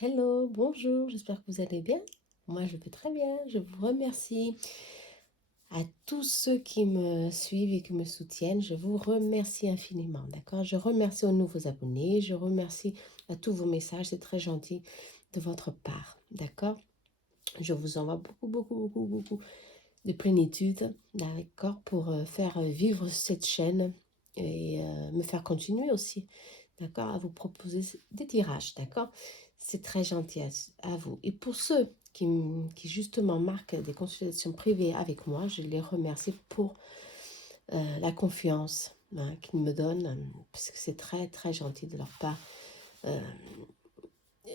Hello, bonjour, j'espère que vous allez bien. Moi, je vais très bien. Je vous remercie à tous ceux qui me suivent et qui me soutiennent. Je vous remercie infiniment, d'accord? Je remercie aux nouveaux abonnés. Je remercie à tous vos messages. C'est très gentil de votre part, d'accord? Je vous envoie beaucoup de plénitude, d'accord? Pour faire vivre cette chaîne et me faire continuer aussi, d'accord? À vous proposer des tirages, d'accord? C'est très gentil à vous. Et pour ceux qui justement marquent des consultations privées avec moi, je les remercie pour la confiance qu'ils me donnent, parce que c'est très gentil de leur part. Euh,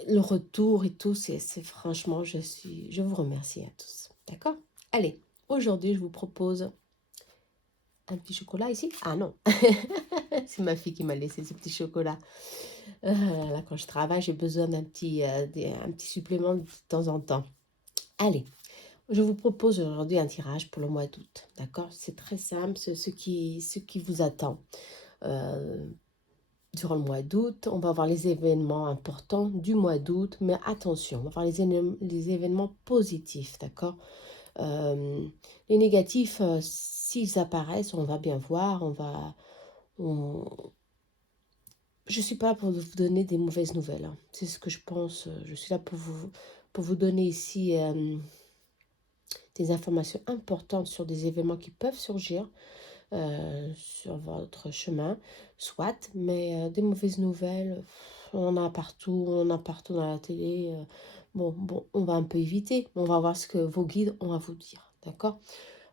le retour et tout, c'est franchement, je vous remercie à tous. D'accord? Allez, aujourd'hui, je vous propose un petit chocolat ici. Ah non, c'est ma fille qui m'a laissé ce petit chocolat. Là, quand je travaille, j'ai besoin un petit supplément de temps en temps. Allez, je vous propose aujourd'hui un tirage pour le mois d'août. D'accord? C'est très simple, c'est ce qui vous attend. Euh, Durant le mois d'août, on va voir les événements importants du mois d'août, mais attention, on va voir les événements positifs, d'accord? Euh, les négatifs, s'ils apparaissent, on va bien voir, on, je ne suis pas là pour vous donner des mauvaises nouvelles, hein. C'est ce que je pense. Je suis là pour vous donner ici des informations importantes sur des événements qui peuvent surgir sur votre chemin, soit, mais des mauvaises nouvelles, on en a partout, on en a partout dans la télé. Bon, on va un peu éviter, mais on va voir ce que vos guides ont à vous dire, d'accord?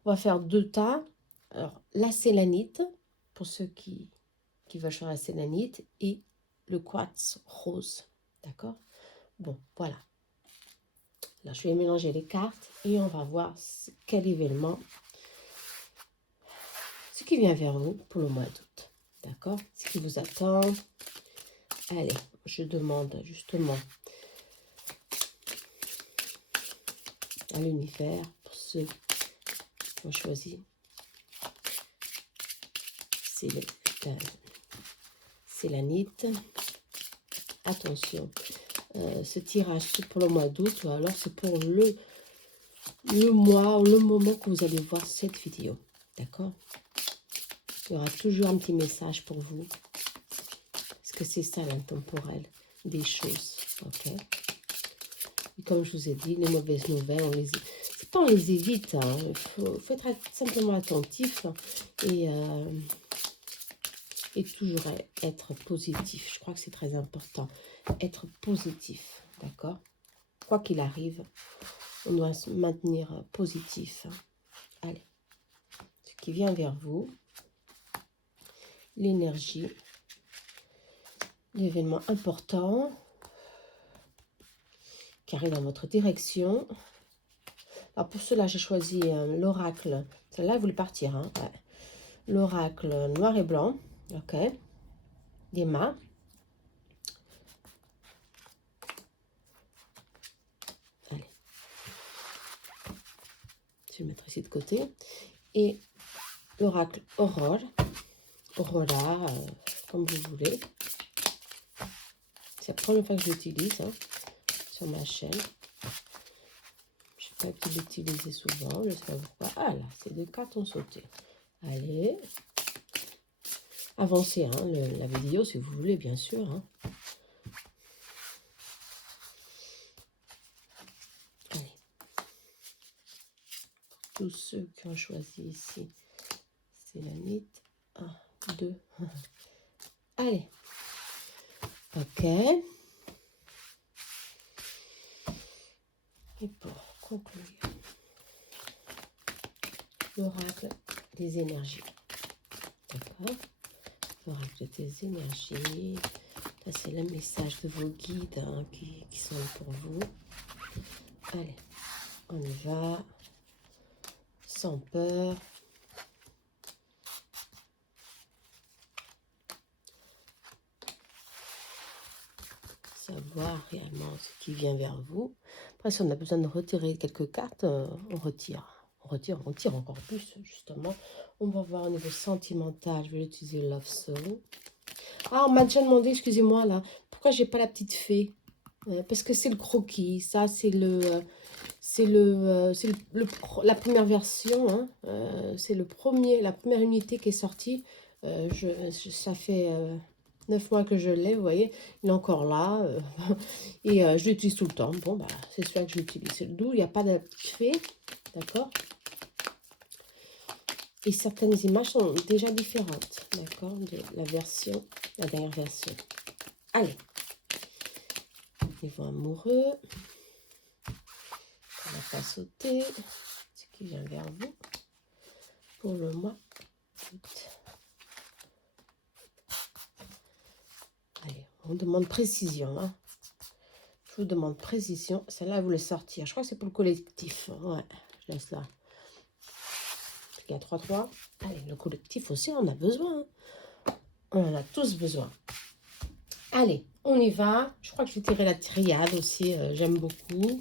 On va faire deux tas. Alors, la sélanite, pour ceux qui veulent faire la sélanite, et le quartz rose, d'accord? Bon, voilà. Là, je vais mélanger les cartes et on va voir quel événement, ce qui vient vers vous pour le mois d'août, d'accord? Ce qui vous attend. Allez, je demande justement à l'univers, pour ceux qui ont choisi, c'est sélanite. Attention, ce tirage, c'est pour le mois d'août, ou alors c'est pour le mois ou le moment que vous allez voir cette vidéo, d'accord? Il y aura toujours un petit message pour vous, parce que c'est ça l'intemporel des choses, ok? Et comme je vous ai dit, les mauvaises nouvelles, c'est pas on les évite, hein. Faut être simplement attentif, hein, et toujours être positif. Je crois que c'est très important, être positif, d'accord? Quoi qu'il arrive, on doit se maintenir positif. Allez, ce qui vient vers vous, l'énergie, l'événement important qui arrive dans votre direction. Alors pour cela, j'ai choisi l'oracle. Celle-là, elle voulait partir, hein, ouais. L'oracle noir et blanc, ok. Des mâts. Allez, je vais le mettre ici de côté. Et l'oracle aurore, aurora, comme vous voulez. C'est la première fois que je l'utilise, hein, sur ma chaîne. Je ne sais pas l'utiliser souvent, je ne sais pas pourquoi. Ah là, ces deux cartes ont sauté. Allez, avancez, hein, la vidéo si vous voulez, bien sûr, hein. Allez, tous ceux qui ont choisi ici, c'est la mythe. 1, 2. Allez, ok. Et pour conclure, l'oracle des énergies. D'accord? L'oracle des énergies. Ça, c'est le message de vos guides, hein, qui sont là pour vous. Allez, on y va. Sans peur. Savoir réellement ce qui vient vers vous. Après, si on a besoin de retirer quelques cartes, on retire. On tire encore plus, justement. On va voir au niveau sentimental. Je vais utiliser Love Soul. Ah, on m'a déjà demandé, excusez-moi, là, pourquoi j'ai pas la petite fée? Parce que c'est le croquis, ça la première version, hein, c'est la première unité qui est sortie. Ça fait 9 mois que je l'ai, vous voyez, il est encore là, et je l'utilise tout le temps. Bon, bah, c'est celui que j'utilise. C'est le doux, il n'y a pas de fait, d'accord. Et certaines images sont déjà différentes, d'accord, de la dernière version. Allez, niveau amoureux, on va pas sauter, ce qui vient vers vous pour le mois d'août. Allez, on demande précision, hein. Je vous demande précision. Celle-là, vous voulez sortir. Je crois que c'est pour le collectif. Ouais, je laisse là. Il y a 3-3. Allez, le collectif aussi, on a besoin. Hein. On en a tous besoin. Allez, on y va. Je crois que je vais tirer la triade aussi. J'aime beaucoup.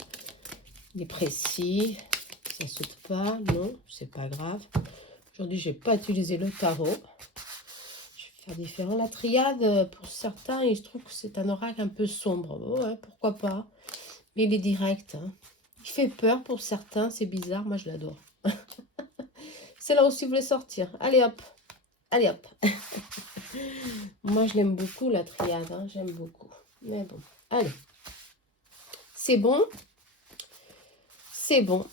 Il est précis. Ça saute pas. Non, c'est pas grave. Aujourd'hui, je n'ai pas utilisé le tarot. Je vais faire différent. La triade, pour certains, il se trouve que c'est un oracle un peu sombre. Ouais, pourquoi pas. Mais il est direct. Hein. Il fait peur pour certains. C'est bizarre. Moi, je l'adore. C'est là aussi, vous voulez sortir. Allez, hop. Allez, hop. Moi, je l'aime beaucoup, la triade. Hein. J'aime beaucoup. Mais bon. Allez. C'est bon. C'est bon.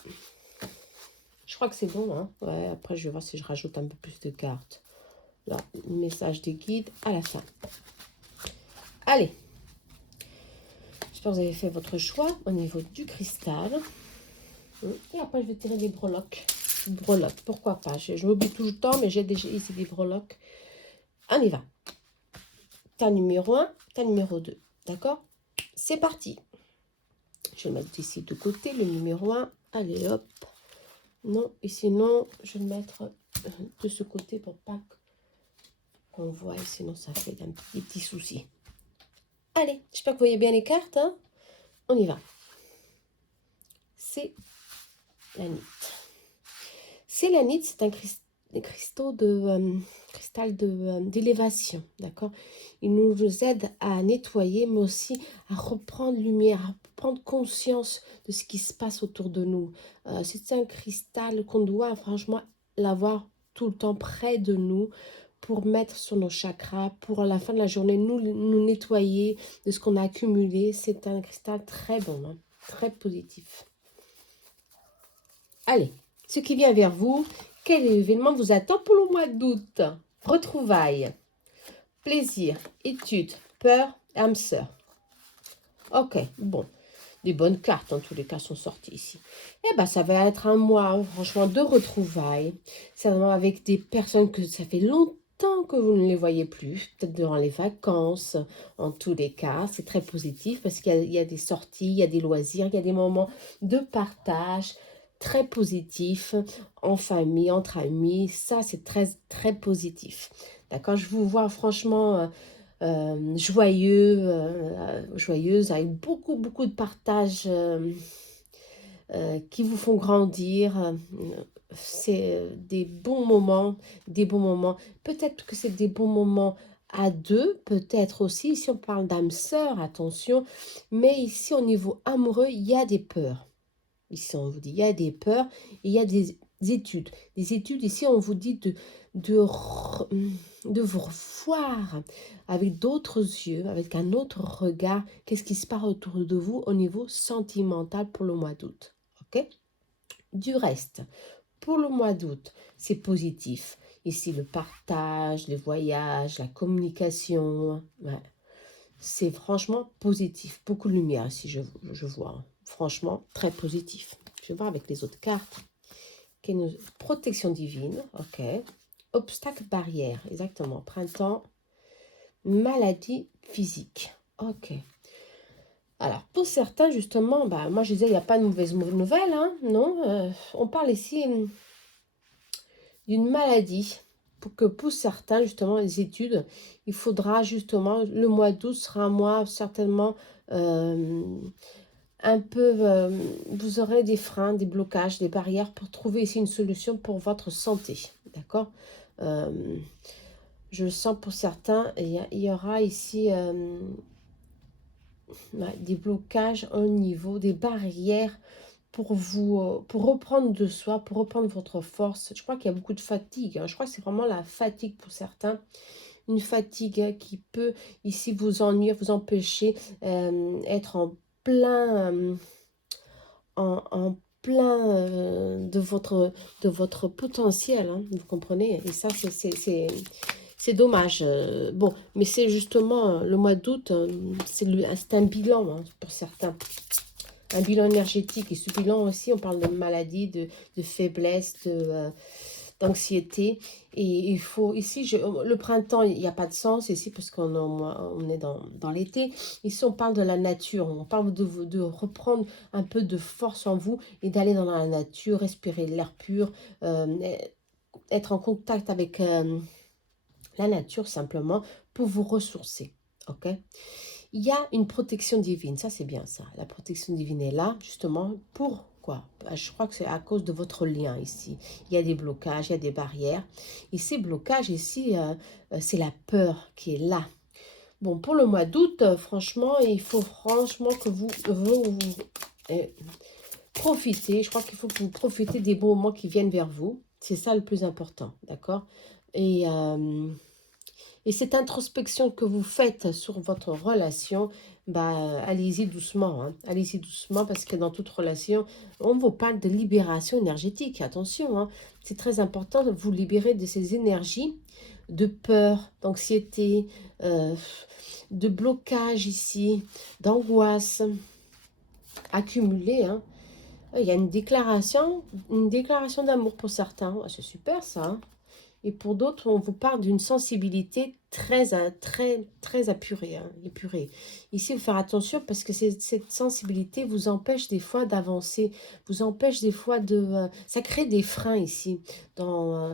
Je crois que c'est bon. Hein. Ouais, après, je vais voir si je rajoute un peu plus de cartes. Là, le message des guides à la fin. Allez. J'espère que vous avez fait votre choix au niveau du cristal. Et après, je vais tirer des breloques. Breloques, pourquoi pas. Je m'oublie tout le temps, mais j'ai déjà ici des breloques. On y va. Tas numéro 1, tas numéro 2. D'accord? C'est parti. Je vais le mettre ici de côté, le numéro 1. Allez, hop. Non, et sinon, je vais le mettre de ce côté pour pas qu'on voit. Sinon, ça fait des petits soucis. Allez, j'espère que vous voyez bien les cartes. Hein. On y va. C'est l'anite. C'est l'anite, c'est un cristal d'élévation, d'accord. Il nous aide à nettoyer, mais aussi à reprendre lumière, à prendre conscience de ce qui se passe autour de nous. C'est un cristal qu'on doit franchement l'avoir tout le temps près de nous pour mettre sur nos chakras, pour à la fin de la journée nous nettoyer de ce qu'on a accumulé. C'est un cristal très bon, hein, très positif. Allez, ce qui vient vers vous, quel événement vous attend pour le mois d'août? Retrouvailles, plaisir, études, peur, âme sœur. Ok, bon. Des bonnes cartes, en tous les cas, sont sorties ici. Eh bien, ça va être un mois, franchement, de retrouvailles. C'est vraiment avec des personnes que ça fait longtemps que vous ne les voyez plus. Peut-être durant les vacances, en tous les cas. C'est très positif parce qu'il y a des sorties, il y a des loisirs, il y a des moments de partage très positifs en famille, entre amis. Ça, c'est très, très positif. D'accord? Je vous vois franchement... joyeuse, avec beaucoup, beaucoup de partage qui vous font grandir. C'est des bons moments, des bons moments. Peut-être que c'est des bons moments à deux, peut-être aussi. Ici, on parle d'âme sœur, attention. Mais ici, au niveau amoureux, il y a des peurs. Ici, on vous dit, il y a des peurs, il y a des études. Des études, ici, on vous dit de vous revoir avec d'autres yeux, avec un autre regard. Qu'est-ce qui se passe autour de vous au niveau sentimental pour le mois d'août. Ok? Du reste, pour le mois d'août, c'est positif. Ici, le partage, les voyages, la communication. Ouais. C'est franchement positif. Beaucoup de lumière ici, je vois. Hein. Franchement, très positif. Je vais voir avec les autres cartes. Protection divine, ok. Obstacle barrière, exactement. Printemps, maladie physique, ok. Alors, pour certains, justement, bah, moi je disais, il n'y a pas de mauvaise nouvelle, hein, non. On parle ici d'une maladie. Pour certains, justement, les études, il faudra justement, le mois d'août sera un mois certainement un peu, vous aurez des freins, des blocages, des barrières pour trouver ici une solution pour votre santé, d'accord. Je le sens pour certains, il y aura ici ouais, des blocages au niveau des barrières pour vous, pour reprendre de soi, pour reprendre votre force. Je crois qu'il y a beaucoup de fatigue, hein. Je crois que c'est vraiment la fatigue pour certains. Une fatigue, hein, qui peut ici vous ennuyer, vous empêcher être en plein, en plein de votre potentiel, hein, vous comprenez? Et ça, c'est dommage. Bon, mais c'est justement le mois d'août, c'est un bilan, hein, pour certains. Un bilan énergétique. Et ce bilan aussi, on parle de maladie, de faiblesse, d'anxiété. Et il faut, ici, le printemps, il n'y a pas de sens ici, parce on est dans l'été. Ici, on parle de la nature. On parle de reprendre un peu de force en vous et d'aller dans la nature, respirer l'air pur, euh, être en contact avec la nature, simplement, pour vous ressourcer. Ok? Il y a une protection divine, ça c'est bien ça. La protection divine est là justement pour quoi? Je crois que c'est à cause de votre lien ici. Il y a des blocages, il y a des barrières. Et ces blocages ici, c'est la peur qui est là. Bon, pour le mois d'août, franchement, il faut franchement que vous euh, profitez. Je crois qu'il faut que vous profitez des bons moments qui viennent vers vous. C'est ça le plus important, d'accord? Et... et cette introspection que vous faites sur votre relation, bah, allez-y doucement, hein. Allez-y doucement, parce que dans toute relation, on vous parle de libération énergétique. Attention, hein. C'est très important de vous libérer de ces énergies de peur, d'anxiété, euh, de blocage ici, d'angoisse accumulée, hein. Il y a une déclaration d'amour pour certains. Ah, c'est super ça, hein. Et pour d'autres, on vous parle d'une sensibilité très apurée, hein, épurée. Ici, il faut faire attention, parce que cette sensibilité vous empêche des fois d'avancer, vous empêche des fois ça crée des freins ici, euh,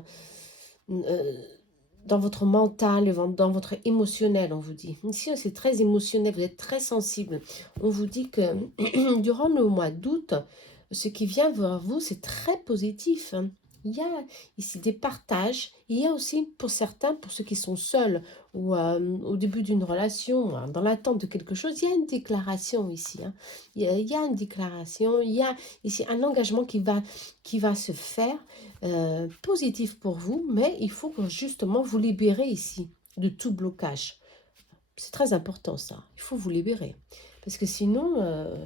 dans votre mental, et dans votre émotionnel, on vous dit. Ici, c'est très émotionnel, vous êtes très sensible. On vous dit que durant le mois d'août, ce qui vient vers vous, c'est très positif, hein. Il y a ici des partages. Il y a aussi pour certains, pour ceux qui sont seuls ou au début d'une relation, hein, dans l'attente de quelque chose, il y a une déclaration ici, hein. Il y a une déclaration, il y a ici un engagement qui va se faire, positif pour vous, mais il faut justement vous libérer ici de tout blocage. C'est très important ça, il faut vous libérer. Parce que sinon,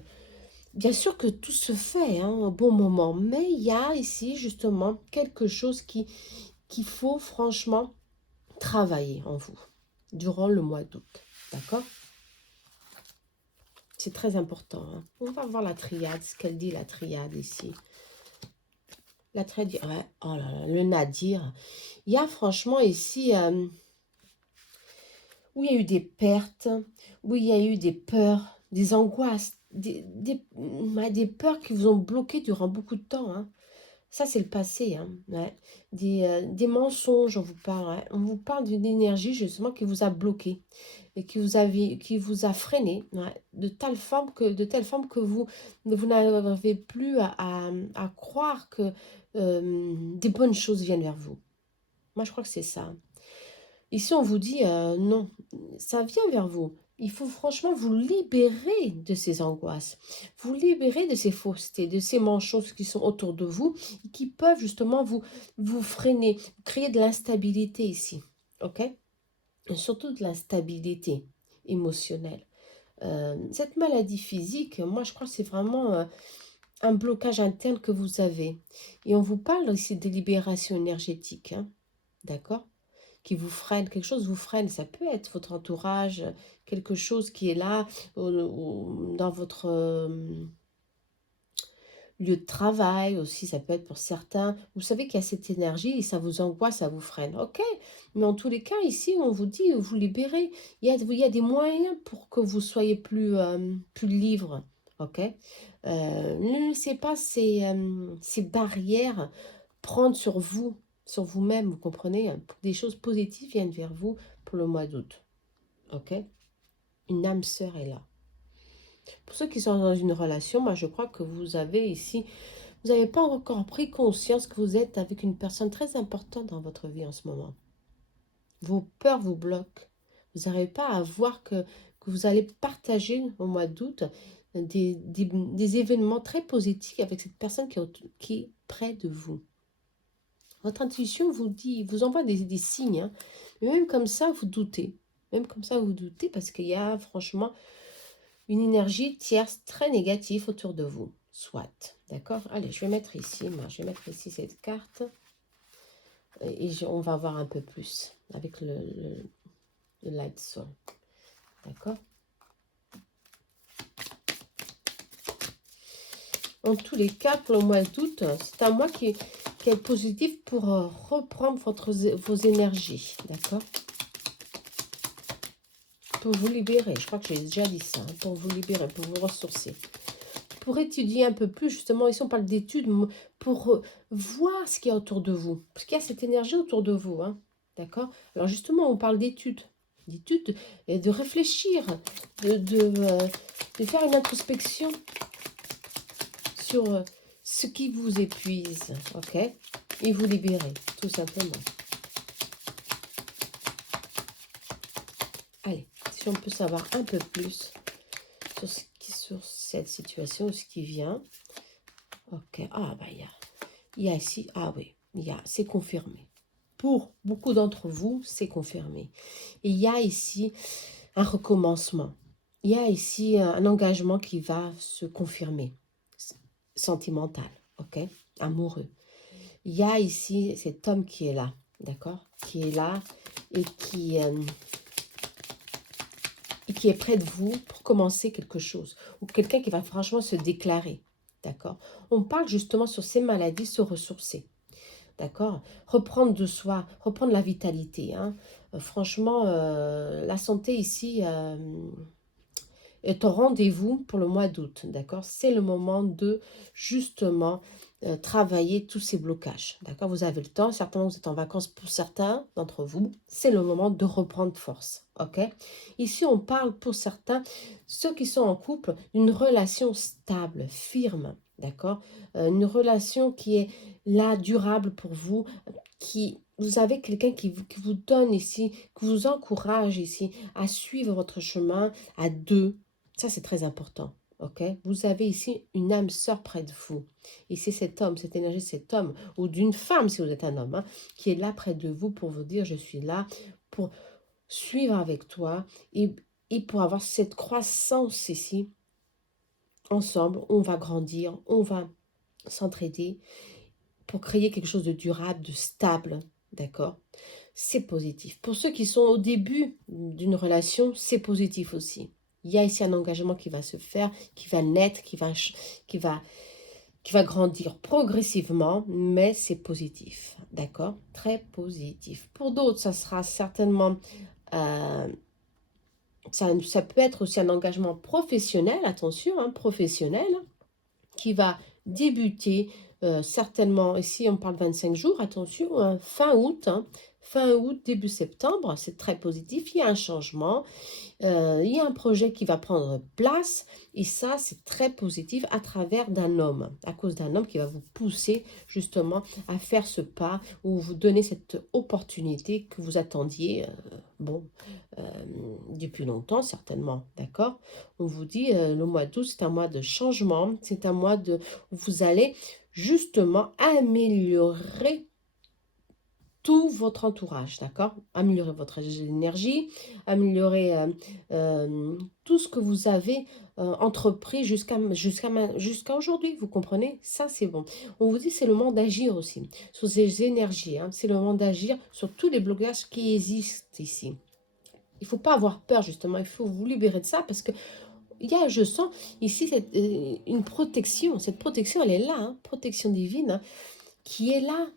bien sûr que tout se fait, hein, au bon moment, mais il y a ici justement quelque chose qu'il faut franchement travailler en vous durant le mois d'août. D'accord? C'est très important, hein. On va voir la triade, ce qu'elle dit la triade ici. La triade, ouais, oh là là, le nadir. Il y a franchement ici, où il y a eu des pertes, où il y a eu des peurs, des angoisses, des peurs qui vous ont bloqué durant beaucoup de temps, hein. Ça, c'est le passé, hein, ouais. Des mensonges, on vous parle, ouais. On vous parle d'une énergie justement qui vous a bloqué et qui vous a freiné, ouais, de telle forme que vous n'arrivez plus à croire que des bonnes choses viennent vers vous. Moi, je crois que c'est ça. Ici, on vous dit non, ça vient vers vous. Il faut franchement vous libérer de ces angoisses, vous libérer de ces faussetés, de ces mensonges qui sont autour de vous et qui peuvent justement vous freiner, créer de l'instabilité ici. Ok? Et surtout de l'instabilité émotionnelle. Cette maladie physique, moi, je crois que c'est vraiment un blocage interne que vous avez. Et on vous parle aussi de libération énergétique, hein. D'accord? Qui vous freine, quelque chose vous freine, ça peut être votre entourage, quelque chose qui est là dans votre lieu de travail aussi, ça peut être pour certains. Vous savez qu'il y a cette énergie et ça vous angoisse, ça vous freine. Ok, mais en tous les cas, ici, on vous dit, vous libérez. Il y a des moyens pour que vous soyez plus libre. Ok, ne laissez pas ces barrières prendre sur vous-même, vous comprenez? Des choses positives viennent vers vous pour le mois d'août. Ok? Une âme sœur est là. Pour ceux qui sont dans une relation, moi je crois que vous avez ici, vous n'avez pas encore pris conscience que vous êtes avec une personne très importante dans votre vie en ce moment. Vos peurs vous bloquent. Vous n'arrivez pas à voir que vous allez partager au mois d'août des événements très positifs avec cette personne qui est près de vous. Votre intuition vous dit, vous envoie des signes, hein. Mais même comme ça, vous doutez. Même comme ça, vous doutez parce qu'il y a franchement une énergie tierce très négative autour de vous. Soit, d'accord? Allez, je vais mettre ici, moi, je vais mettre ici cette carte. Et on va voir un peu plus avec le light soul. D'accord? En tous les cas, pour le mois d'août, c'est un mois qui est positif pour reprendre vos énergies. D'accord? Pour vous libérer. Je crois que j'ai déjà dit ça. Hein, pour vous libérer, pour vous ressourcer. Pour étudier un peu plus, justement, ici on parle d'études, pour voir ce qu'il y a autour de vous. Parce qu'il y a cette énergie autour de vous. Hein, d'accord? Alors justement, on parle d'études. D'études et de réfléchir, de faire une introspection sur ce qui vous épuise, ok? Et vous libérer, tout simplement. Allez, si on peut savoir un peu plus sur cette situation, ce qui vient. Ok, ah bah il y a ici, ah oui, c'est confirmé. Pour beaucoup d'entre vous, c'est confirmé. Et il y a ici un recommencement. Il y a ici un engagement qui va se confirmer. Sentimental, ok? Amoureux. Il y a ici cet homme qui est là, d'accord? Qui est là et qui est près de vous pour commencer quelque chose. Ou quelqu'un qui va franchement se déclarer, d'accord? On parle justement sur ces maladies, se ressourcer. D'accord? Reprendre de soi, reprendre la vitalité. Hein. Franchement, la santé ici est au rendez-vous pour le mois d'août. D'accord? C'est le moment de justement travailler tous ces blocages. D'accord? Vous avez le temps. Certainement, vous êtes en vacances pour certains d'entre vous. C'est le moment de reprendre force. Ok? Ici, on parle pour certains, ceux qui sont en couple, d'une relation stable, firme. D'accord? Une relation qui est là, durable pour vous, vous avez quelqu'un qui vous donne ici, qui vous encourage ici à suivre votre chemin à deux. Ça, c'est très important. Ok? Vous avez ici une âme sœur près de vous. Et c'est cet homme, cette énergie, cet homme, ou d'une femme si vous êtes un homme, hein, qui est là près de vous pour vous dire, je suis là pour suivre avec toi et pour avoir cette croissance ici. Ensemble, on va grandir, on va s'entraider pour créer quelque chose de durable, de stable, d'accord? C'est positif. Pour ceux qui sont au début d'une relation, c'est positif aussi. Il y a ici un engagement qui va se faire, qui va naître, qui va grandir progressivement, mais c'est positif, d'accord? Très positif. Pour d'autres, ça sera certainement, euh, ça peut être aussi un engagement professionnel, attention, hein, professionnel, qui va débuter certainement, ici on parle 25 jours, attention, hein, fin août, hein, fin août, début septembre, c'est très positif, il y a un changement, il y a un projet qui va prendre place et ça c'est très positif à travers d'un homme, à cause d'un homme qui va vous pousser justement à faire ce pas ou vous donner cette opportunité que vous attendiez, bon, depuis longtemps certainement, d'accord? On vous dit le mois d'août c'est un mois de changement, c'est un mois où vous allez justement améliorer tout votre entourage, d'accord? Améliorer votre énergie, améliorer tout ce que vous avez entrepris jusqu'à aujourd'hui, vous comprenez? Ça, c'est bon. On vous dit c'est le moment d'agir aussi sur ces énergies, hein. C'est le moment d'agir sur tous les blocages qui existent ici. Il ne faut pas avoir peur, justement, il faut vous libérer de ça parce que il y a, je sens ici une protection. Cette protection, elle est là, hein, protection divine, hein, qui est là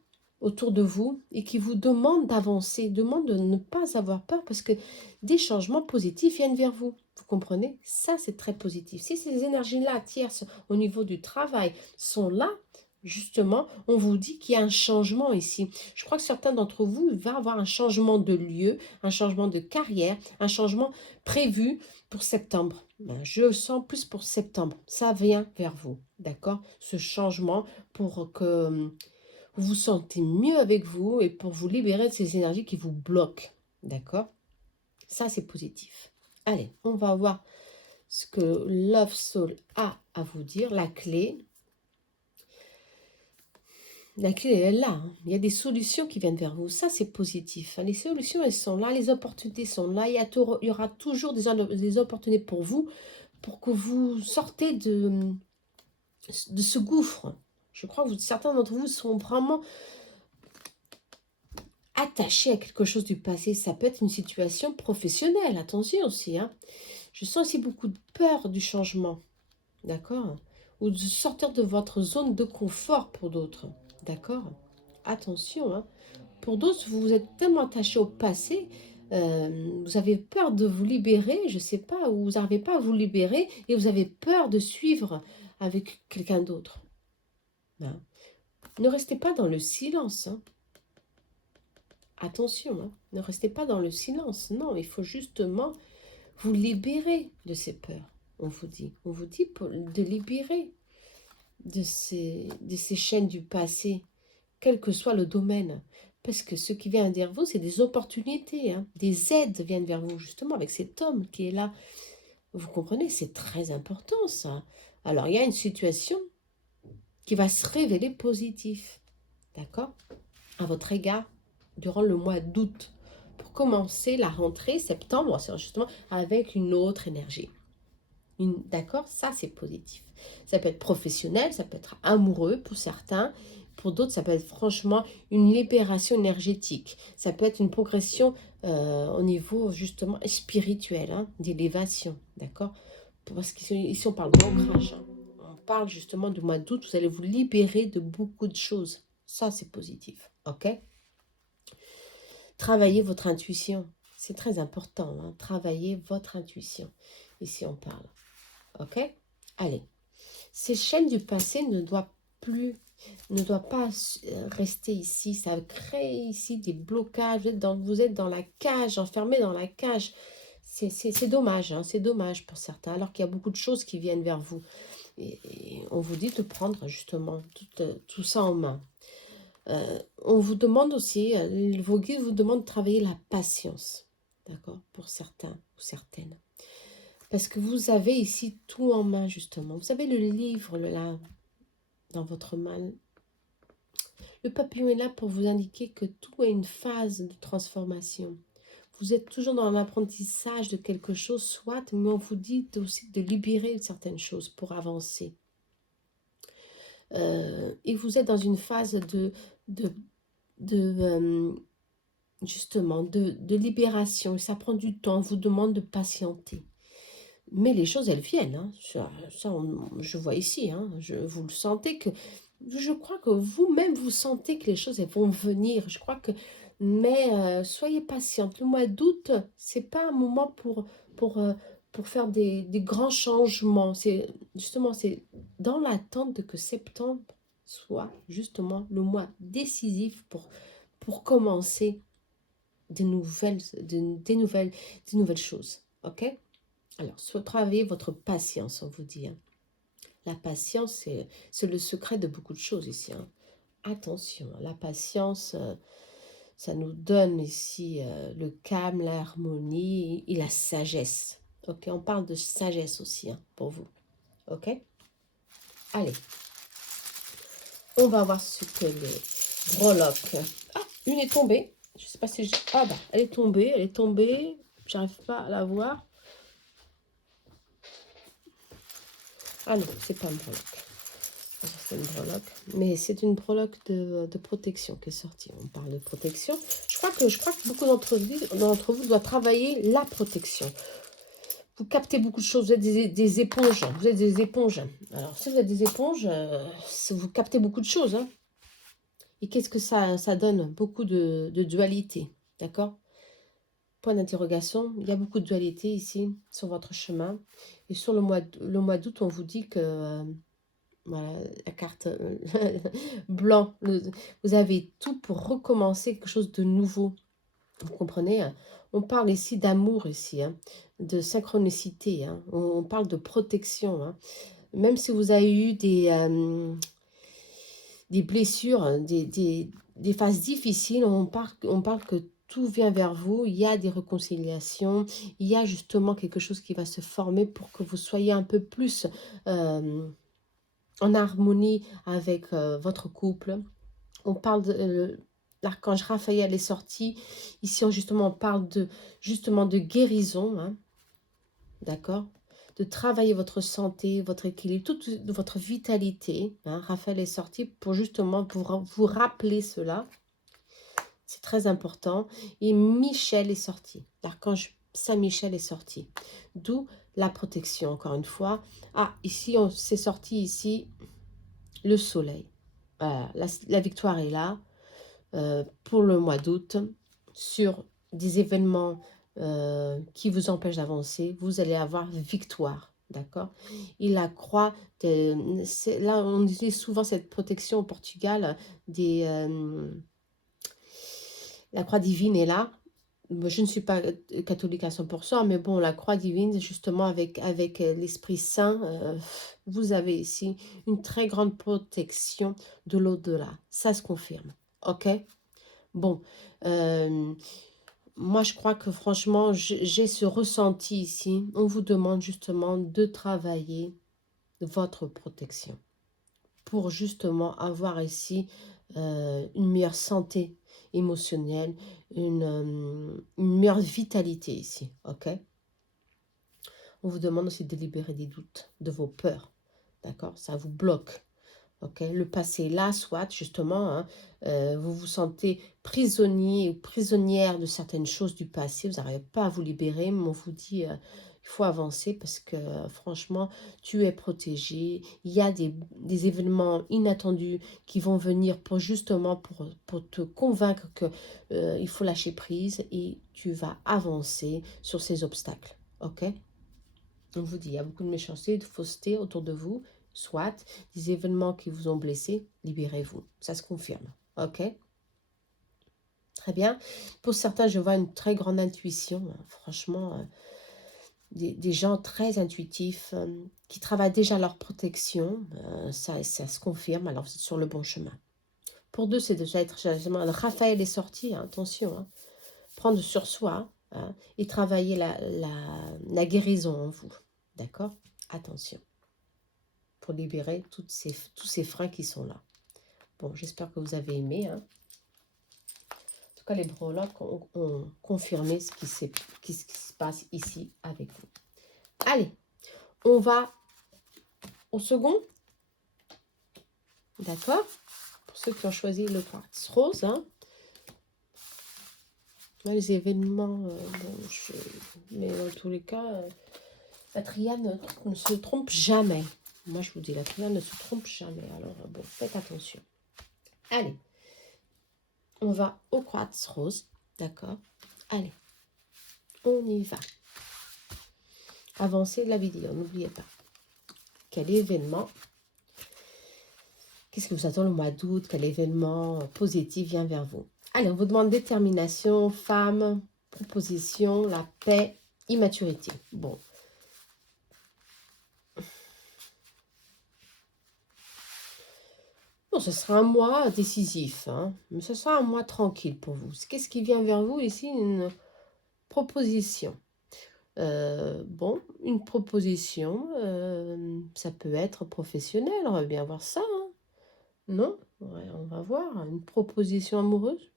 autour de vous et qui vous demande d'avancer, demande de ne pas avoir peur parce que des changements positifs viennent vers vous. Vous comprenez? Ça, c'est très positif. Si ces énergies-là, tierces, au niveau du travail, sont là, justement, on vous dit qu'il y a un changement ici. Je crois que certains d'entre vous vont avoir un changement de lieu, un changement de carrière, un changement prévu pour septembre. Ben, je sens plus pour septembre. Ça vient vers vous, d'accord? Ce changement pour que vous vous sentez mieux avec vous et pour vous libérer de ces énergies qui vous bloquent. D'accord? Ça, c'est positif. Allez, on va voir ce que Love Soul a à vous dire. La clé, elle est là. Hein. Il y a des solutions qui viennent vers vous. Ça, c'est positif. Hein. Les solutions, elles sont là. Les opportunités sont là. Il y aura toujours des opportunités pour vous, pour que vous sortez de ce gouffre. Je crois que certains d'entre vous sont vraiment attachés à quelque chose du passé. Ça peut être une situation professionnelle. Attention aussi. Hein. Je sens aussi beaucoup de peur du changement. D'accord? Ou de sortir de votre zone de confort pour d'autres. D'accord? Attention, hein. Pour d'autres, vous vous êtes tellement attaché au passé, vous avez peur de vous libérer, je ne sais pas, ou vous n'arrivez pas à vous libérer, et vous avez peur de suivre avec quelqu'un d'autre. Hein. Ne restez pas dans le silence. Hein. Attention, hein. Ne restez pas dans le silence. Non, il faut justement vous libérer de ces peurs. On vous dit de libérer de ces chaînes du passé, quel que soit le domaine. Parce que ce qui vient vers vous, c'est des opportunités, hein. Des aides viennent vers vous, justement, avec cet homme qui est là. Vous comprenez, c'est très important, ça. Alors, il y a une situation qui va se révéler positive, d'accord, à votre égard, durant le mois d'août, pour commencer la rentrée septembre, c'est justement avec une autre énergie. D'accord, ça c'est positif. Ça peut être professionnel, ça peut être amoureux pour certains. Pour d'autres, ça peut être franchement une libération énergétique. Ça peut être une progression au niveau justement spirituel, hein, d'élévation. D'accord. Parce qu'ici, on parle d'ancrage. Hein. On parle justement du mois d'août. Vous allez vous libérer de beaucoup de choses. Ça, c'est positif. OK. Travaillez votre intuition. C'est très important. Hein. Travaillez votre intuition. Ici, on parle. Ok. Allez. Ces chaînes du passé ne doivent pas rester ici. Ça crée ici des blocages. Vous êtes dans la cage, enfermé dans la cage. C'est dommage, hein, c'est dommage pour certains, alors qu'il y a beaucoup de choses qui viennent vers vous. Et on vous dit de prendre justement tout ça en main. On vous demande aussi, vos guides vous demandent de travailler la patience, d'accord, pour certains ou certaines. Parce que vous avez ici tout en main, justement. Vous avez le livre là, dans votre main. Le papillon est là pour vous indiquer que tout est une phase de transformation. Vous êtes toujours dans l'apprentissage de quelque chose, soit, mais on vous dit aussi de libérer certaines choses pour avancer. Et vous êtes dans une phase justement, de libération. Ça prend du temps, on vous demande de patienter. Mais les choses, elles viennent. Hein. Je vois ici. Hein. Vous le sentez que... Je crois que vous-même, vous sentez que les choses, elles vont venir. Je crois que... Mais soyez patiente. Le mois d'août, c'est pas un moment pour faire des grands changements. Justement, c'est dans l'attente de que septembre soit justement le mois décisif pour commencer des nouvelles choses. OK? Alors, travaillez votre patience, on vous dit. Hein. La patience, c'est le secret de beaucoup de choses ici. Hein. Attention, la patience, ça nous donne ici le calme, l'harmonie et la sagesse. Ok, on parle de sagesse aussi hein, pour vous. Ok. Allez, on va voir ce que les breloques. Ah, une est tombée. Je ne sais pas si je... Ah bah, elle est tombée. J'arrive pas à la voir. Ah non, c'est pas une breloque. C'est une breloque. Mais c'est une breloque de protection qui est sortie. On parle de protection. Je crois que beaucoup d'entre vous doivent travailler la protection. Vous captez beaucoup de choses. Vous êtes des éponges. Vous êtes des éponges. Alors, si vous êtes des éponges, vous captez beaucoup de choses. Hein. Et qu'est-ce que ça donne? Beaucoup de dualité. D'accord? Point d'interrogation. Il y a beaucoup de dualité ici, sur votre chemin. Et sur le mois d'août, on vous dit que... voilà, la carte blanc. Vous avez tout pour recommencer quelque chose de nouveau. Vous comprenez? On parle ici d'amour, ici, hein, de synchronicité. Hein, on parle de protection. Hein. Même si vous avez eu des blessures, des phases difficiles, on parle que tout vient vers vous, il y a des réconciliations, il y a justement quelque chose qui va se former pour que vous soyez un peu plus en harmonie avec votre couple. On parle de l'archange Raphaël est sorti. Ici, justement, on parle justement de guérison, hein, d'accord? De travailler votre santé, votre équilibre, toute votre vitalité. Hein. Raphaël est sorti pour justement vous rappeler cela. C'est très important. Et Michel est sorti. L'archange Saint-Michel est sorti. D'où la protection, encore une fois. Ah, ici, c'est sorti ici le soleil. Voilà, la victoire est là. Pour le mois d'août sur des événements qui vous empêchent d'avancer, vous allez avoir victoire, d'accord? Et la croix, là on utilise souvent cette protection au Portugal, la croix divine est là. Moi, je ne suis pas catholique à 100%, mais bon, la croix divine, justement, avec l'Esprit Saint, vous avez ici une très grande protection de l'au-delà. Ça se confirme, ok? Bon, moi je crois que franchement, j'ai ce ressenti ici. On vous demande justement de travailler votre protection pour justement avoir ici une meilleure santé émotionnelle, une meilleure vitalité ici, ok? On vous demande aussi de libérer des doutes, de vos peurs, d'accord? Ça vous bloque. Okay. Le passé là, soit justement, hein, vous vous sentez prisonnier ou prisonnière de certaines choses du passé, vous n'arrivez pas à vous libérer, mais on vous dit, il faut avancer parce que franchement, tu es protégé. Il y a des événements inattendus qui vont venir pour justement pour te convaincre que il faut lâcher prise et tu vas avancer sur ces obstacles. Ok? On vous dit, il y a beaucoup de méchanceté, de fausseté autour de vous, soit des événements qui vous ont blessé, libérez-vous. Ça se confirme. Ok? Très bien. Pour certains, je vois une très grande intuition. Hein. Franchement, des gens très intuitifs qui travaillent déjà leur protection. Ça se confirme. Alors, vous êtes sur le bon chemin. Pour deux, c'est déjà être... Raphaël est sorti, hein, attention. Hein. Prendre sur soi hein, et travailler la guérison en vous. D'accord? Attention. Pour libérer tous ces freins qui sont là. Bon, j'espère que vous avez aimé. Hein. En tout cas, les breloques ont confirmé ce qui se passe ici avec vous. Allez, on va au second. D'accord? Pour ceux qui ont choisi le quartz rose. Hein. Les événements, mais dans tous les cas, la triade ne se trompe jamais. Moi, je vous dis, la triade ne se trompe jamais. Alors, bon, faites attention. Allez, on va au quartz rose. D'accord? Allez, on y va. Avancez la vidéo, n'oubliez pas. Quel événement? Qu'est-ce que vous attend le mois d'août? Quel événement positif vient vers vous? Allez, on vous demande détermination, femme, proposition, la paix, immaturité. Bon. Bon, ce sera un mois décisif, hein, mais ce sera un mois tranquille pour vous. Qu'est-ce qui vient vers vous ici? Une proposition. Bon, une proposition, ça peut être professionnel, on va bien voir ça. Hein. Non? Ouais, on va voir. Une proposition amoureuse?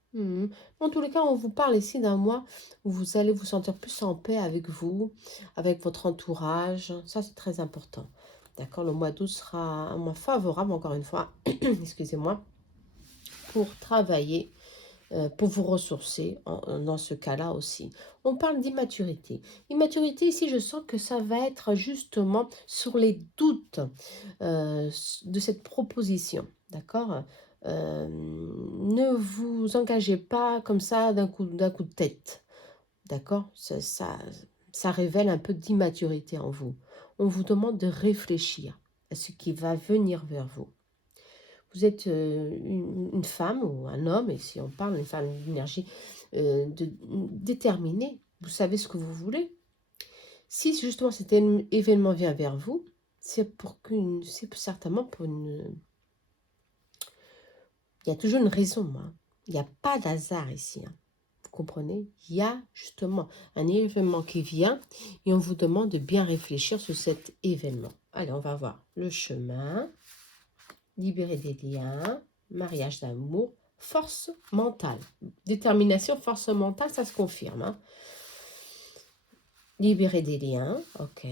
En tous les cas, on vous parle ici d'un mois où vous allez vous sentir plus en paix avec vous, avec votre entourage. Ça, c'est très important. D'accord? Le mois d'août sera un mois favorable, encore une fois, excusez-moi, pour travailler, pour vous ressourcer dans ce cas-là aussi. On parle d'immaturité. Immaturité, ici, je sens que ça va être justement sur les doutes de cette proposition. D'accord? Ne vous engagez pas comme ça d'un coup de tête. D'accord? Ça révèle un peu d'immaturité en vous. On vous demande de réfléchir à ce qui va venir vers vous. Vous êtes une femme ou un homme, et si on parle d'une femme d'énergie déterminée, vous savez ce que vous voulez. Si justement cet événement vient vers vous, c'est certainement pour une... Il y a toujours une raison, hein. Il n'y a pas d'hasard ici. Hein. Vous comprenez? Il y a justement un événement qui vient et on vous demande de bien réfléchir sur cet événement. Allez, on va voir le chemin, libérer des liens, mariage d'amour, force mentale. Détermination, force mentale, ça se confirme. Hein. Libérer des liens, ok.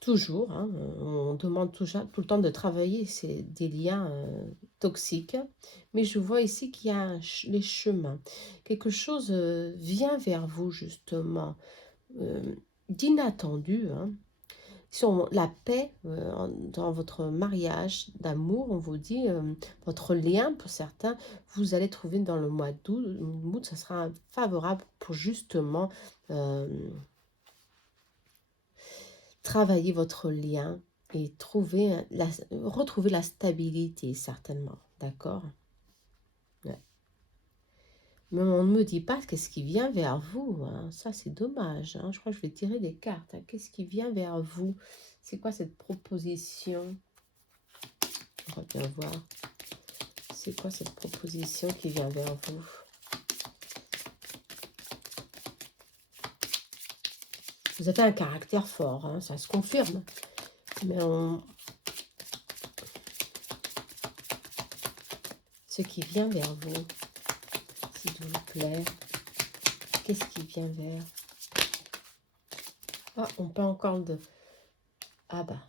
Toujours, hein, on demande tout le temps de travailler des liens toxiques. Mais je vois ici qu'il y a les chemins. Quelque chose vient vers vous, justement, d'inattendu. Hein. Sur la paix dans votre mariage d'amour, on vous dit, votre lien, pour certains, vous allez trouver dans le mois d'août, ça sera favorable pour justement travailler votre lien et retrouver la stabilité, certainement. D'accord? Ouais. Mais on ne me dit pas qu'est-ce qui vient vers vous. Hein. Ça, c'est dommage. Hein. Je crois que je vais tirer des cartes. Hein. Qu'est-ce qui vient vers vous? C'est quoi cette proposition? On va bien voir. C'est quoi cette proposition qui vient vers vous? Vous avez un caractère fort, hein, ça se confirme. Mais ce qui vient vers vous, s'il vous plaît, qu'est-ce qui vient vers... Ah, on parle encore de... Ah bah,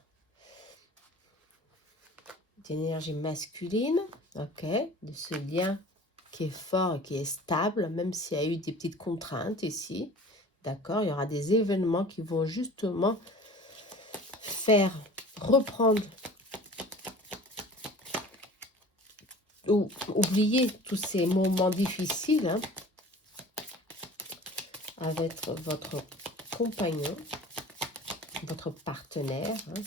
d'énergie masculine, ok, de ce lien qui est fort et qui est stable, même s'il y a eu des petites contraintes ici, d'accord, il y aura des événements qui vont justement faire reprendre ou oublier tous ces moments difficiles hein, avec votre compagnon, votre partenaire. Hein.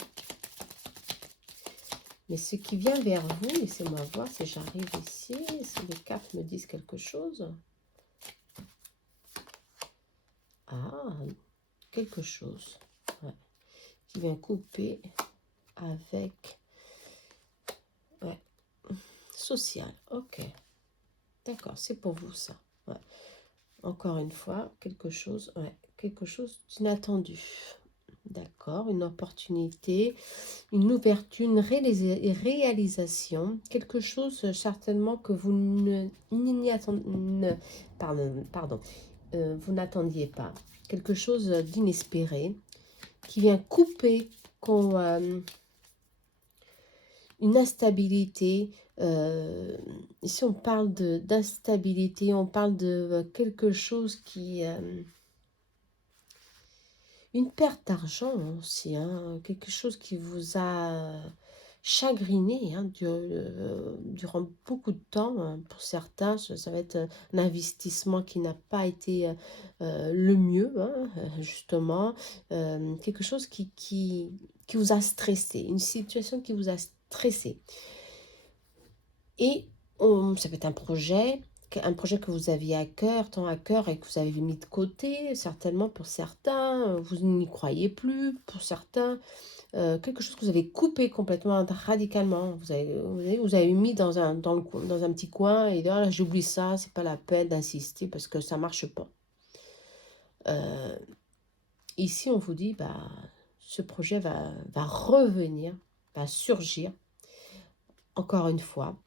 Mais ce qui vient vers vous, laissez-moi voir si j'arrive ici, si les cartes me disent quelque chose. Ah, quelque chose ouais, qui vient couper avec ouais, social. Ok, d'accord, c'est pour vous ça. Ouais. Encore une fois, quelque chose d'inattendu. D'accord, une opportunité, une ouverture, une réalisation, quelque chose certainement que vous n'y attendez, pardon, vous n'attendiez pas. Quelque chose d'inespéré qui vient couper une instabilité. Ici, on parle d'instabilité, on parle de quelque chose qui... une perte d'argent aussi, hein, quelque chose qui vous a chagriné hein, durant beaucoup de temps. Hein. Pour certains, ça va être un investissement qui n'a pas été le mieux, hein, justement. Quelque chose qui vous a stressé, une situation qui vous a stressé. Et ça peut être un projet que vous aviez à cœur, tant à cœur, et que vous avez mis de côté, certainement pour certains, vous n'y croyez plus, pour certains, quelque chose que vous avez coupé complètement, radicalement, vous avez mis dans un petit coin, et là, j'oublie ça, c'est pas la peine d'insister, parce que ça marche pas. Ici, on vous dit, bah, ce projet va revenir, va surgir, encore une fois,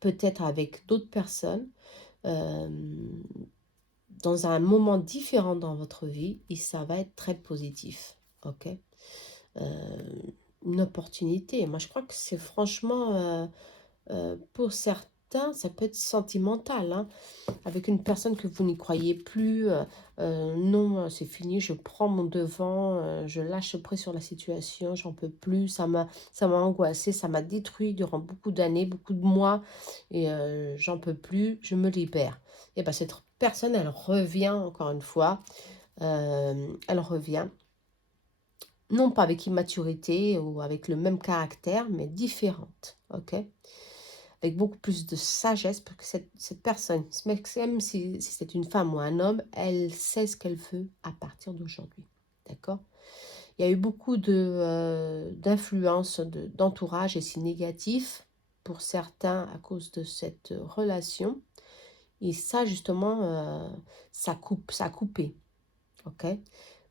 peut-être avec d'autres personnes, dans un moment différent dans votre vie, et ça va être très positif, ok? Une opportunité, moi je crois que c'est franchement, pour certains, ça peut être sentimental, hein, avec une personne que vous n'y croyez plus, non, c'est fini, je prends mon devant, je lâche prise sur la situation, j'en peux plus, ça m'a angoissé, ça m'a détruit durant beaucoup d'années, beaucoup de mois, et j'en peux plus, je me libère. Et bien cette personne, elle revient encore une fois, elle revient, non pas avec immaturité ou avec le même caractère, mais différente, ok? Avec beaucoup plus de sagesse, parce que cette personne, même si c'est une femme ou un homme, elle sait ce qu'elle veut à partir d'aujourd'hui. D'accord? Il y a eu beaucoup d'influence, d'entourage, et c'est négatif pour certains à cause de cette relation. Et ça, justement, ça a coupé. OK?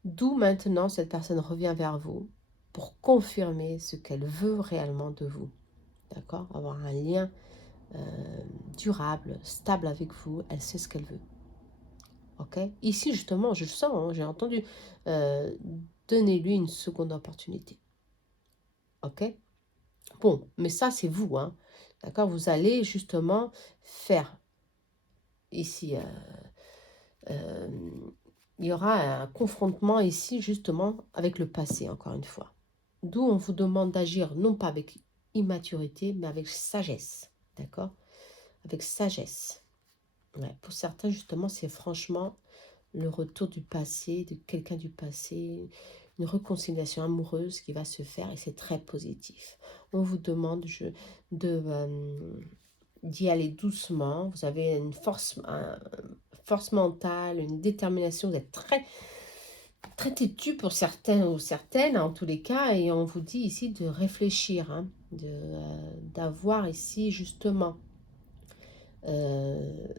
D'où maintenant, cette personne revient vers vous pour confirmer ce qu'elle veut réellement de vous. D'accord? Avoir un lien durable, stable avec vous. Elle sait ce qu'elle veut. OK? Ici, justement, je le sens, hein, j'ai entendu. euh, Donnez-lui une seconde opportunité. OK? Bon, mais ça, c'est vous, hein. D'accord? Vous allez justement faire ici, euh, il y aura un confrontement ici, justement, avec le passé, encore une fois. D'où on vous demande d'agir, non pas avec immaturité, mais avec sagesse. D'accord? Avec sagesse. Ouais, pour certains, justement, c'est franchement le retour du passé, de quelqu'un du passé, une réconciliation amoureuse qui va se faire et c'est très positif. On vous demande d'y aller doucement. Vous avez une force mentale, une détermination. Vous êtes très têtu pour certains ou certaines, en tous les cas. Et on vous dit ici de réfléchir, hein, d'avoir ici justement euh,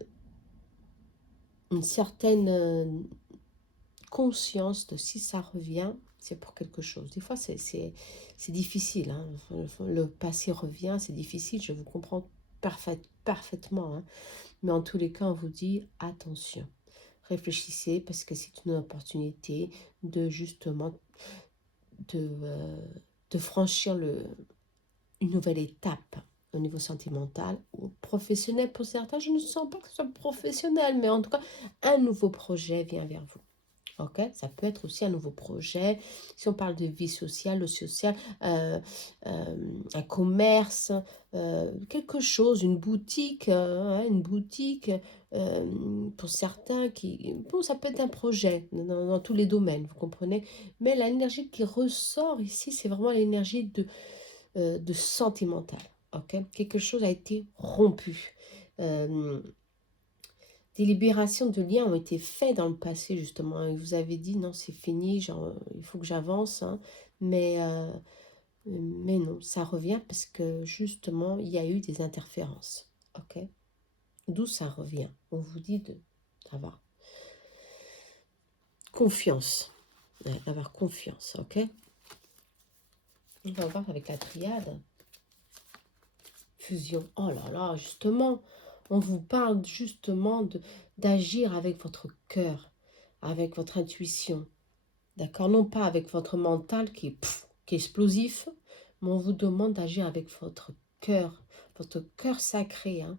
une certaine conscience de si ça revient, c'est pour quelque chose. Des fois, c'est difficile. Hein. Le passé revient, c'est difficile. Je vous comprends parfaitement. Hein. Mais en tous les cas, on vous dit attention. Réfléchissez parce que c'est une opportunité de justement de, euh, de franchir une nouvelle étape au niveau sentimental ou professionnel pour certains. Je ne sens pas que ce soit professionnel, mais en tout cas, un nouveau projet vient vers vous. Ok, ça peut être aussi un nouveau projet. Si on parle de vie sociale, le social, un commerce, quelque chose, une boutique, pour certains qui, bon, ça peut être un projet dans tous les domaines, vous comprenez. Mais l'énergie qui ressort ici, c'est vraiment l'énergie de sentimental. Ok, quelque chose a été rompu. Euh, des libérations de liens ont été faites dans le passé, justement. Et vous avez dit, non, c'est fini, genre, il faut que j'avance. Hein. Mais, euh, mais non, ça revient parce que, justement, il y a eu des interférences. OK? D'où ça revient. On vous dit d'avoir confiance. Ouais, d'avoir confiance. OK? On va voir avec la triade. Fusion. Oh là là, justement, on vous parle justement d'agir avec votre cœur, avec votre intuition. D'accord? Non pas avec votre mental qui est explosif, mais on vous demande d'agir avec votre cœur sacré, hein,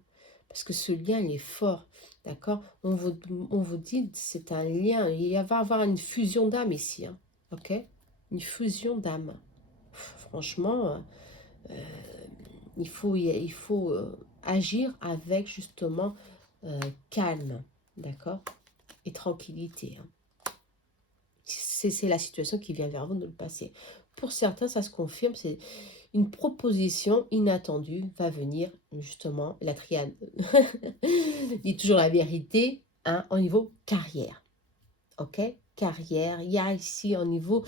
parce que ce lien, il est fort. D'accord? On vous dit, c'est un lien, va y avoir une fusion d'âme ici, hein, ok? Une fusion d'âme. Franchement, il faut agir avec justement calme, d'accord? Et tranquillité, hein. C'est la situation qui vient vers vous de le passé. Pour certains, ça se confirme, c'est une proposition inattendue va venir, justement, la triade dit toujours la vérité, hein, au niveau carrière. Ok? Carrière, il y a ici au niveau,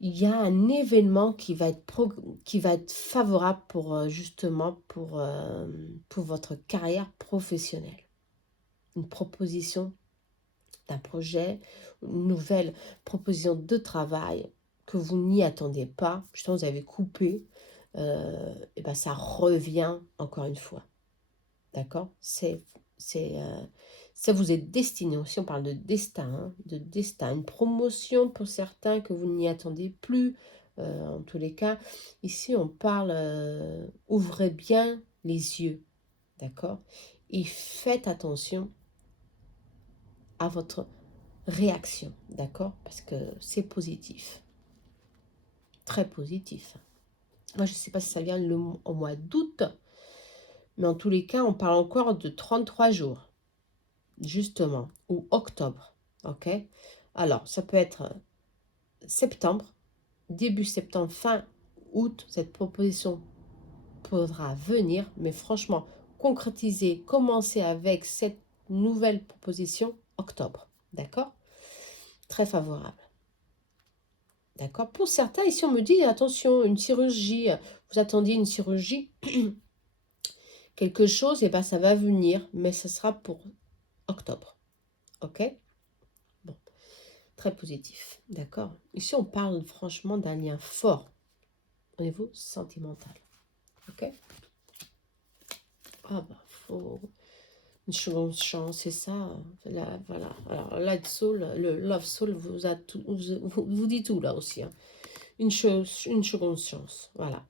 il y a un événement qui va être favorable pour, justement, pour votre carrière professionnelle. Une proposition d'un projet, une nouvelle proposition de travail que vous n'y attendez pas, justement vous avez coupé, et ben ça revient encore une fois. D'accord? C'est, ça vous est destiné aussi, on parle de destin, hein, de destin, une promotion pour certains que vous n'y attendez plus. En tous les cas, ici on parle, ouvrez bien les yeux, d'accord? Et faites attention à votre réaction, d'accord? Parce que c'est positif, très positif. Moi, je ne sais pas si ça vient au mois d'août, mais en tous les cas, on parle encore de 33 jours, justement, ou octobre, ok? Alors, ça peut être septembre, début septembre, fin août, cette proposition pourra venir, mais franchement, concrétiser, commencer avec cette nouvelle proposition octobre, d'accord? Très favorable. D'accord? Pour certains, ici, on me dit, attention, une chirurgie, vous attendiez une chirurgie Quelque chose, et ben, ça va venir, mais ce sera pour octobre. Ok? Bon, très positif. D'accord? Ici, on parle franchement d'un lien fort au niveau sentimental. Ok? Ah bah, faut une seconde chance, c'est ça. Là, voilà. Alors, Light Soul, le Love Soul vous a tout, vous dit tout là aussi. Hein. Une chose, une seconde chance. Voilà.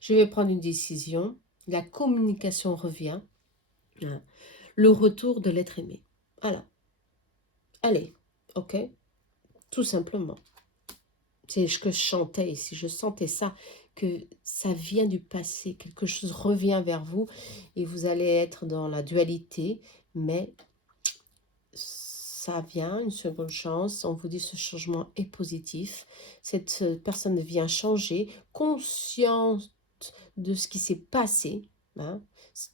Je vais prendre une décision. La communication revient. Hein. Le retour de l'être aimé. Voilà. Allez. Ok? Tout simplement. C'est ce que je chantais ici. Je sentais ça. Que ça vient du passé. Quelque chose revient vers vous. Et vous allez être dans la dualité. Mais ça vient, une seconde chance. On vous dit ce changement est positif. Cette personne vient changer. Consciente de ce qui s'est passé. Hein,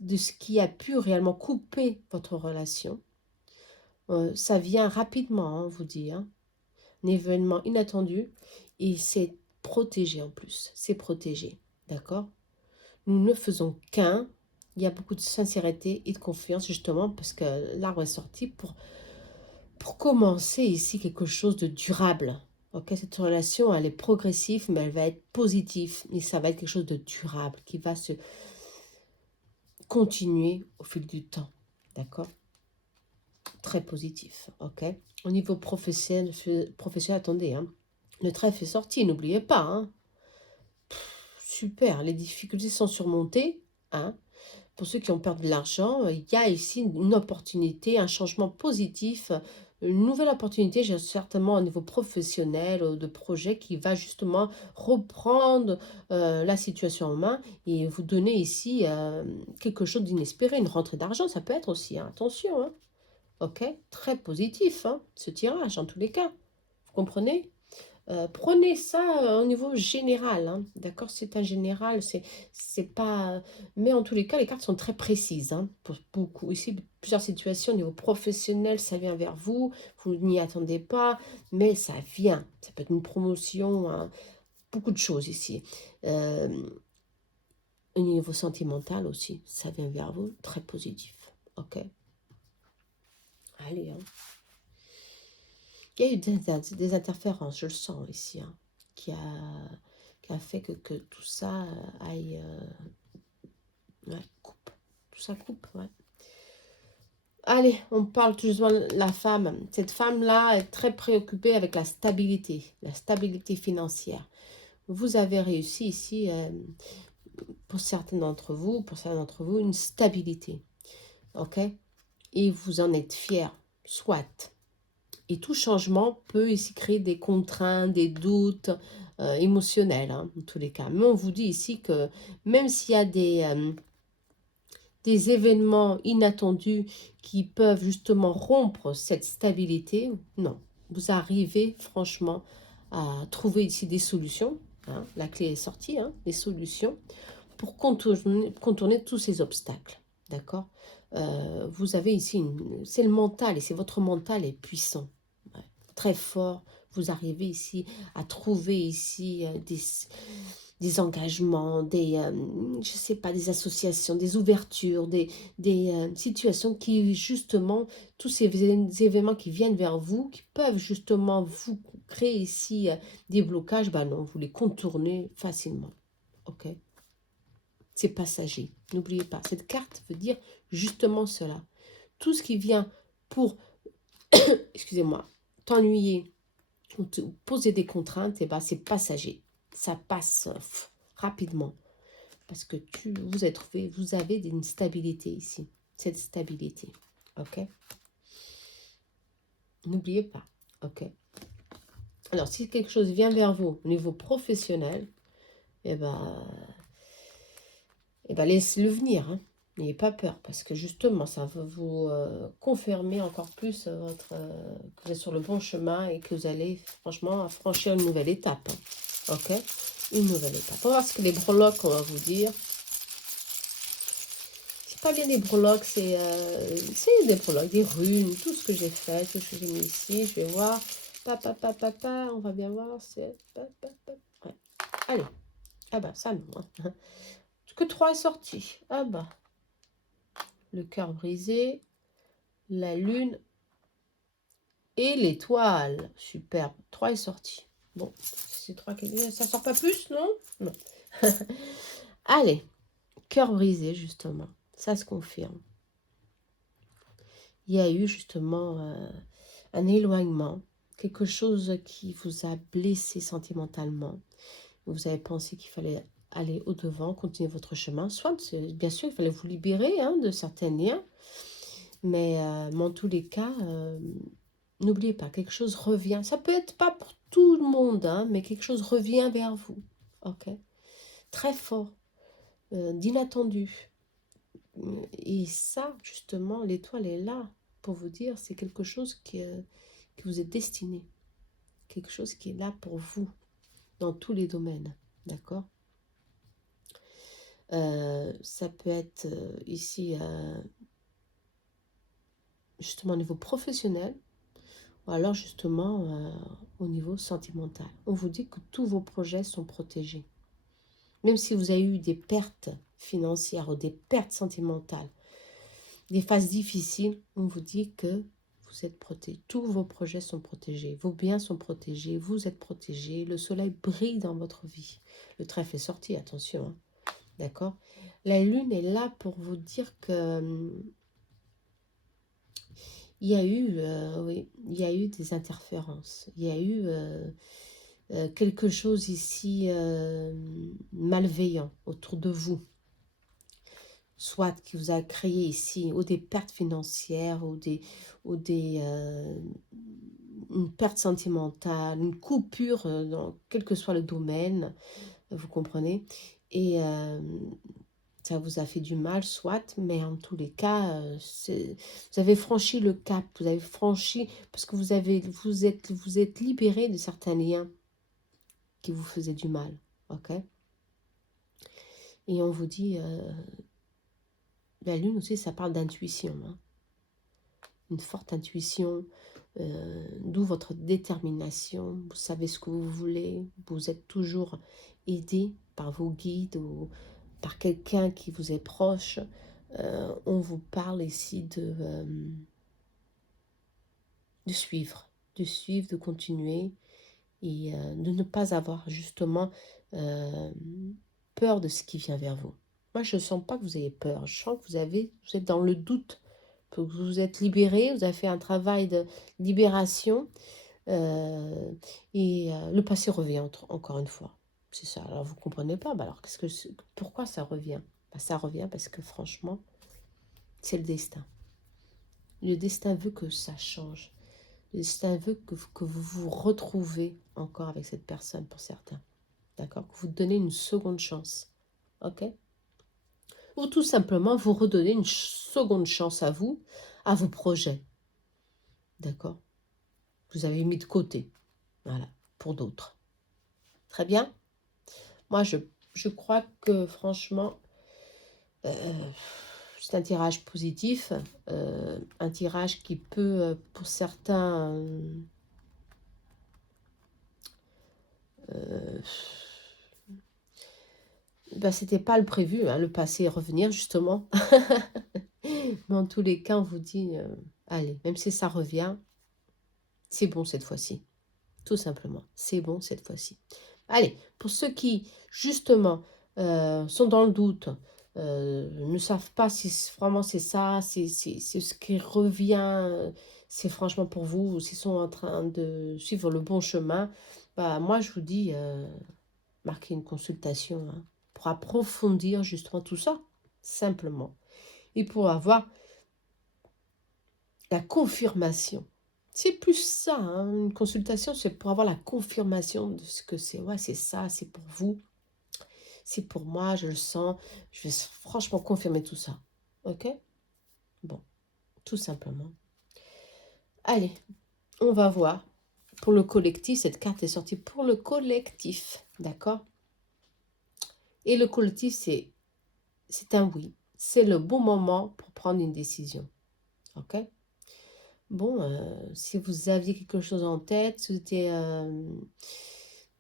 de ce qui a pu réellement couper votre relation. Ça vient rapidement, hein, on vous dit. Hein, un événement inattendu. Et c'est protégé en plus. C'est protégé. D'accord? Nous ne faisons qu'un. Il y a beaucoup de sincérité et de confiance justement parce que l'arbre est sorti pour commencer ici quelque chose de durable. Ok, cette relation, elle est progressive, mais elle va être positive. Et ça va être quelque chose de durable qui va se continuer au fil du temps. D'accord? Très positif. Ok? Au niveau professionnel, attendez. Hein, le trèfle est sorti, n'oubliez pas. Hein. Super, les difficultés sont surmontées. Hein. Pour ceux qui ont perdu de l'argent, il y a ici une opportunité, un changement positif, une nouvelle opportunité, j'ai certainement au niveau professionnel, de projet qui va justement reprendre la situation en main et vous donner ici quelque chose d'inespéré, une rentrée d'argent, ça peut être aussi, hein, attention, hein, ok, très positif, hein, ce tirage en tous les cas, vous comprenez? Prenez ça au niveau général, hein, d'accord? C'est un général, c'est pas... Mais en tous les cas, les cartes sont très précises, hein, pour beaucoup. Ici, plusieurs situations au niveau professionnel, ça vient vers vous, vous n'y attendez pas, mais ça vient. Ça peut être une promotion, hein, beaucoup de choses ici. Euh, au niveau sentimental aussi, ça vient vers vous, très positif, ok? Allez, hein. Il y a eu des interférences, je le sens ici, hein, qui a, qui a fait que tout ça aille... ouais, coupe. Tout ça coupe, ouais. Allez, on parle tout doucement de la femme. Cette femme-là est très préoccupée avec la stabilité financière. Vous avez réussi ici, pour certains d'entre vous, une stabilité, ok? Et vous en êtes fiers, soit. Et tout changement peut ici créer des contraintes, des doutes émotionnels, hein, en tous les cas. Mais on vous dit ici que même s'il y a des événements inattendus qui peuvent justement rompre cette stabilité, non. Vous arrivez franchement à trouver ici des solutions. Hein, la clé est sortie, hein, des solutions pour contourner tous ces obstacles. D'accord? Vous avez ici, c'est le mental et c'est votre mental est puissant. Ouais, très fort. Vous arrivez ici à trouver ici des engagements, je sais pas, des associations, des ouvertures, des situations qui, justement, tous ces événements qui viennent vers vous, qui peuvent justement vous créer ici des blocages, ben non, vous les contournez facilement. Ok? C'est passager. N'oubliez pas, cette carte veut dire justement cela. Tout ce qui vient pour, excusez-moi, t'ennuyer ou te poser des contraintes, eh ben, c'est passager. Ça passe rapidement. Parce que vous avez une stabilité ici. Cette stabilité. Ok? N'oubliez pas. Ok? Alors, si quelque chose vient vers vous au niveau professionnel, laissez-le venir. Hein. N'ayez pas peur. Parce que justement, ça va vous confirmer encore plus que vous êtes sur le bon chemin et que vous allez franchement franchir une nouvelle étape. Hein. Ok? Une nouvelle étape. On va voir ce que les breloques, on va vous dire. Pas bien des breloques, c'est des breloques, des runes, tout ce que j'ai fait, tout ce que j'ai mis ici, je vais voir. On va bien voir, c'est... Ouais. Allez, ah bah ça non. Hein. Que 3 est sorti. Ah bah, le cœur brisé, la lune et l'étoile. Superbe. 3 est sorti. Bon, c'est 3 qui... Ça sort pas plus, non? Non. Allez, cœur brisé, justement. Ça se confirme. Il y a eu justement un éloignement, quelque chose qui vous a blessé sentimentalement. Vous avez pensé qu'il fallait aller au-devant, continuer votre chemin. Soit, bien sûr, il fallait vous libérer de certains liens, mais en tous les cas, n'oubliez pas, quelque chose revient. Ça peut être pas pour tout le monde, mais quelque chose revient vers vous. Ok? Très fort, d'inattendu. Et ça, justement, l'étoile est là pour vous dire, c'est quelque chose qui vous est destiné. Quelque chose qui est là pour vous, dans tous les domaines. D'accord? Ça peut être ici, justement, au niveau professionnel, ou alors justement au niveau sentimental. On vous dit que tous vos projets sont protégés. Même si vous avez eu des pertes financières ou des pertes sentimentales, des phases difficiles, on vous dit que vous êtes protégés. Tous vos projets sont protégés. Vos biens sont protégés. Vous êtes protégés. Le soleil brille dans votre vie. Le trèfle est sorti, attention. D'accord? La lune est là pour vous dire que il y a eu, oui, il y a eu des interférences. Il y a eu quelque chose ici malveillant autour de vous. Soit qui vous a créé ici ou des pertes financières ou une perte sentimentale, une coupure dans quel que soit le domaine, vous comprenez. Et ça vous a fait du mal, soit, mais en tous les cas, vous avez franchi le cap, vous avez franchi, parce que vous êtes libéré de certains liens qui vous faisaient du mal, ok? Et on vous dit, la lune aussi, ça parle d'intuition, une forte intuition, d'où votre détermination, vous savez ce que vous voulez, vous êtes toujours aidé par vos guides ou par quelqu'un qui vous est proche. On vous parle ici de suivre, de continuer et de ne pas avoir justement peur de ce qui vient vers vous. Moi, je ne sens pas que vous ayez peur, je sens que vous êtes dans le doute, que vous êtes libéré, vous avez fait un travail de libération et le passé revient encore une fois. C'est ça. Alors vous ne comprenez pas, bah alors pourquoi ça revient? Bah, ça revient parce que franchement, c'est le destin. Le destin veut que ça change. Le destin veut que vous vous retrouvez encore avec cette personne pour certains. D'accord? Que vous donnez une seconde chance. Ok? Ou tout simplement vous redonnez une seconde chance à vos projets. D'accord? Vous avez mis de côté. Voilà. Pour d'autres. Très bien? Moi, je crois que franchement, c'est un tirage positif. Un tirage qui peut, pour certains, c'était pas le prévu, le passé et revenir justement. Mais en tous les cas, on vous dit, allez, même si ça revient, c'est bon cette fois-ci. Tout simplement, c'est bon cette fois-ci. Allez, pour ceux qui, justement, sont dans le doute, ne savent pas si vraiment c'est ça, c'est ce qui revient, c'est franchement pour vous, ou s'ils sont en train de suivre le bon chemin, bah, moi je vous dis, marquez une consultation pour approfondir justement tout ça, simplement. Et pour avoir la confirmation. C'est plus ça, une consultation, c'est pour avoir la confirmation de ce que c'est. Ouais, c'est ça, c'est pour vous, c'est pour moi, je le sens. Je vais franchement confirmer tout ça. Ok? Bon, tout simplement. Allez, on va voir. Pour le collectif, cette carte est sortie pour le collectif. D'accord? Et le collectif, c'est un oui. C'est le bon moment pour prendre une décision. Ok? Bon, si vous aviez quelque chose en tête, si vous étiez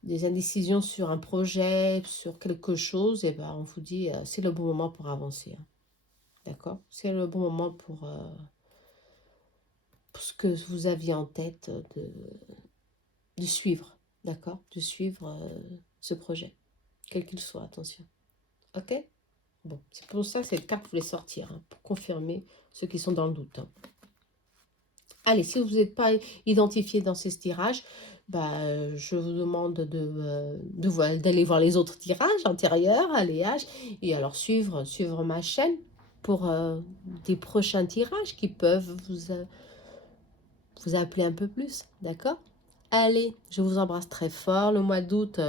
des indécisions sur un projet, sur quelque chose, et ben, on vous dit, c'est le bon moment pour avancer, hein. D'accord? C'est le bon moment pour ce que vous aviez en tête de suivre. D'accord? De suivre ce projet, quel qu'il soit, attention. Ok? Bon, c'est pour ça que cette carte voulait sortir, hein, pour confirmer ceux qui sont dans le doute, hein. Allez, si vous n'êtes pas identifié dans ces tirages, bah, je vous demande d'aller voir les autres tirages antérieurs, aléages, et alors suivre ma chaîne pour des prochains tirages qui peuvent vous appeler un peu plus, d'accord? Allez, je vous embrasse très fort. Le mois d'août,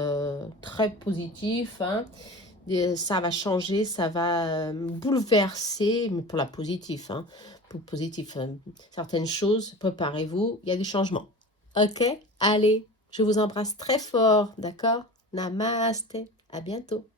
très positif, hein. Ça va changer, ça va bouleverser, mais pour la positive, hein, pour le positif, certaines choses, préparez-vous, il y a du changement. Ok? Allez, je vous embrasse très fort, d'accord? Namaste, à bientôt.